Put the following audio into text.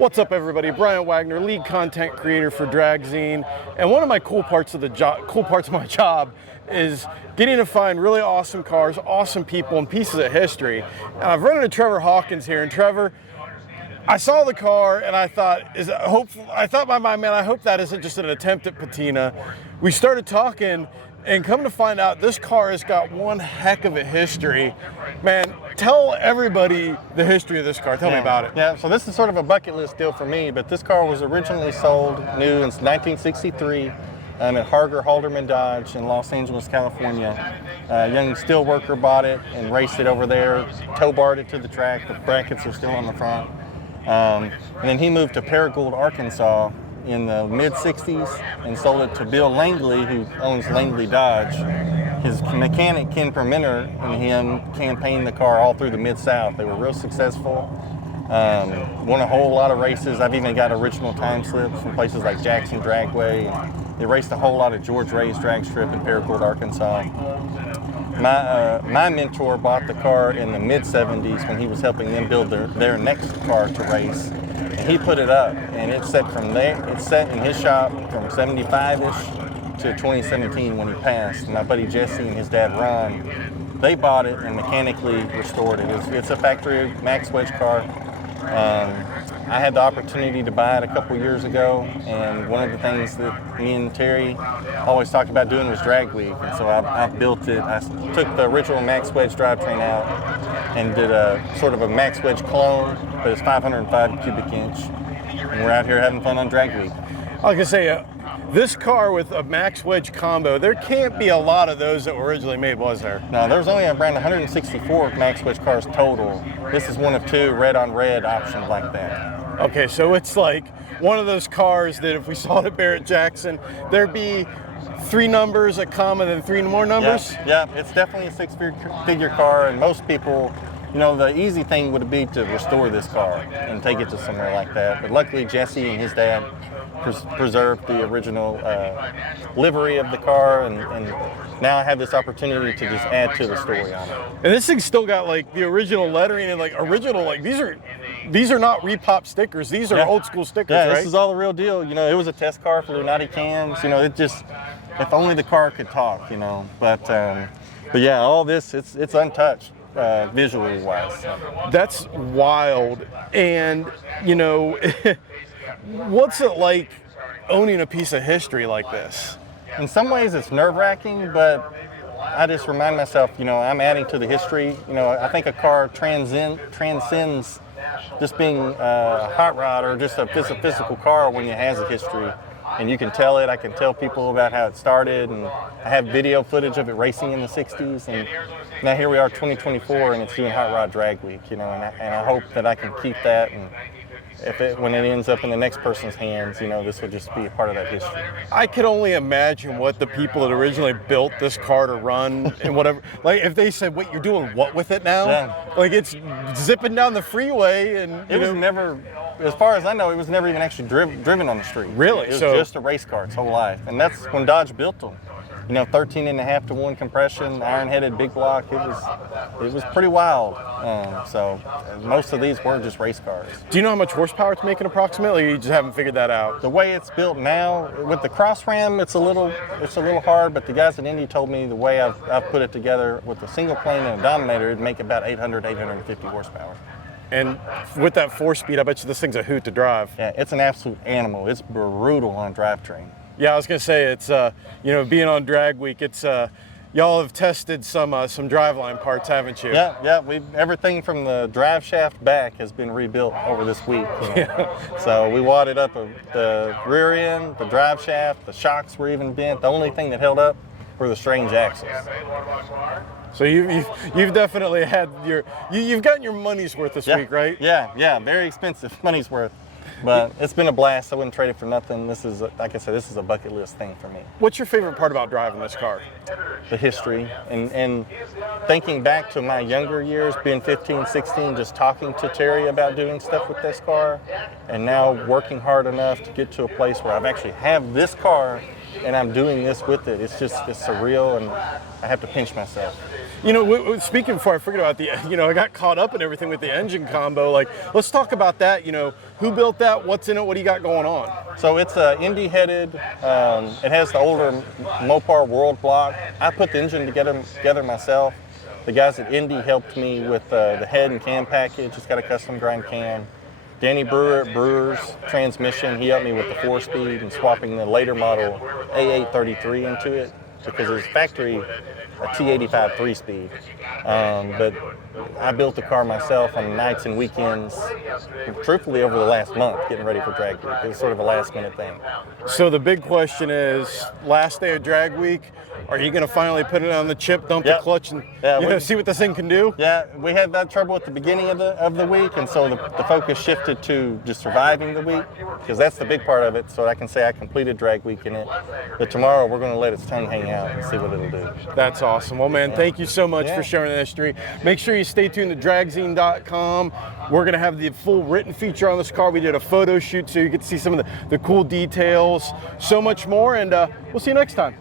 What's up, everybody? Brian Wagner, lead content creator for Dragzine, and one of my cool parts of my job is getting to find really awesome cars, awesome people, and pieces of history. And I've run into Trevor Hawkins here, and Trevor, I saw the car and I thought, I thought in my mind, man, I hope that isn't just an attempt at patina. We started talking, and come to find out, this car has got one heck of a history. Man, tell everybody the history of this car. Tell me about it. Yeah, so this is sort of a bucket list deal for me, but this car was originally sold new in 1963 at Harger Halderman Dodge in Los Angeles, California. A young steel worker bought it and raced it over there, tow barred it to the track. The brackets are still on the front. And then he moved to Paragould, Arkansas in the mid-60s and sold it to Bill Langley, who owns Langley Dodge. His mechanic, Ken Permenter, and him campaigned the car all through the Mid-South. They were real successful, won a whole lot of races. I've even got original time slips from places like Jackson Dragway. They raced a whole lot of George Ray's drag strip in Paragould, Arkansas. My mentor bought the car in the mid-70s when he was helping them build their next car to race. And he put it up, and it set from there. It set in his shop from 75-ish to 2017 when he passed. My buddy Jesse and his dad Ron, they bought it and mechanically restored it. It's a factory Max Wedge car. I had the opportunity to buy it a couple years ago, and one of the things that me and Terry always talked about doing was drag week, and so I built it. I took the original Max Wedge drivetrain out and did a sort of a Max Wedge clone, but it's 505 cubic inch, and we're out here having fun on drag week. I was gonna say, this car with a Max Wedge combo, there can't be a lot of those that were originally made, was there? No, there was only around 164 Max Wedge cars total. This is one of two red on red options like that. Okay, so it's like one of those cars that if we saw it at Barrett Jackson, there'd be 3 numbers, a comma, then 3 more numbers? Yeah, it's definitely a 6-figure car, and most people, you know, the easy thing would be to restore this car and take it to somewhere like that. But luckily, Jesse and his dad preserved the original livery of the car, and now I have this opportunity to just add to the story on it. And this thing's still got like the original lettering and like original, like these are not repop stickers. These are old school stickers, right? This is all the real deal. You know, it was a test car for Lunati cams. You know, it just, if only the car could talk, you know. But yeah, all this, it's untouched visually wise. That's wild. And, you know, what's it like owning a piece of history like this? In some ways it's nerve-wracking, but I just remind myself, you know, I'm adding to the history. You know, I think a car transcends just being a hot rod or just a physical car when it has a history. And you can tell it. I can tell people about how it started, and I have video footage of it racing in the 60s. And now here we are, 2024, and it's doing Hot Rod Drag Week, you know, and I hope that I can keep that. And when it ends up in the next person's hands, you know, this will just be a part of that history. I could only imagine what the people that originally built this car to run and whatever, like if they said, wait, you're doing what with it now? Yeah. Like it's zipping down the freeway and it was never, as far as I know, it was never even actually driven on the street. Really? It was just a race car its whole life. And that's when Dodge built them. You know, 13.5 to 1 compression, iron-headed big block. It was pretty wild. So most of these were just race cars. Do you know how much horsepower it's making approximately, or you just haven't figured that out? The way it's built now, with the cross ram, it's a little hard. But the guys at Indy told me the way I've put it together with a single plane and a Dominator, it'd make about 850 horsepower. And with that 4-speed, I bet you this thing's a hoot to drive. Yeah, it's an absolute animal. It's brutal on drivetrain. Yeah, I was gonna say it's you know, being on Drag Week, it's y'all have tested some driveline parts, haven't you? Yeah. Everything from the drive shaft back has been rebuilt over this week. You know? Yeah. So we wadded up the rear end, the drive shaft, the shocks were even bent. The only thing that held up were the strange axles. So you've definitely had you've gotten your money's worth this week, right? Yeah, very expensive money's worth. But it's been a blast. I wouldn't trade it for nothing. This is, like I said, this is a bucket list thing for me. What's your favorite part about driving this car? The history. And thinking back to my younger years, being 15, 16, just talking to Terry about doing stuff with this car, and now working hard enough to get to a place where I've actually have this car and I'm doing this with it. It's surreal, and I have to pinch myself. You know, speaking before I forget about I got caught up in everything with the engine combo. Like, let's talk about that. You know, who built that? What's in it? What do you got going on? So it's Indy headed. It has the older Mopar World block. I put the engine together myself. The guys at Indy helped me with the head and cam package. It's got a custom grind cam. Danny Brewer at Brewer's transmission, he helped me with the 4-speed and swapping the later model A833 into it, because it's factory a T85 3-speed. But I built the car myself on nights and weekends, truthfully over the last month, getting ready for drag week. It was sort of a last minute thing. So the big question is, last day of drag week, are you going to finally put it on the chip, dump the clutch, and see what this thing can do? Yeah, we had that trouble at the beginning of the week, and so the focus shifted to just surviving the week, because that's the big part of it, so I can say I completed drag week in it. But tomorrow we're going to let its tongue hang out and see what it'll do. That's awesome. Well, man, thank you so much for sharing the history. Make sure you stay tuned to dragzine.com. We're going to have the full written feature on this car. We did a photo shoot so you get to see some of the cool details, so much more, and we'll see you next time.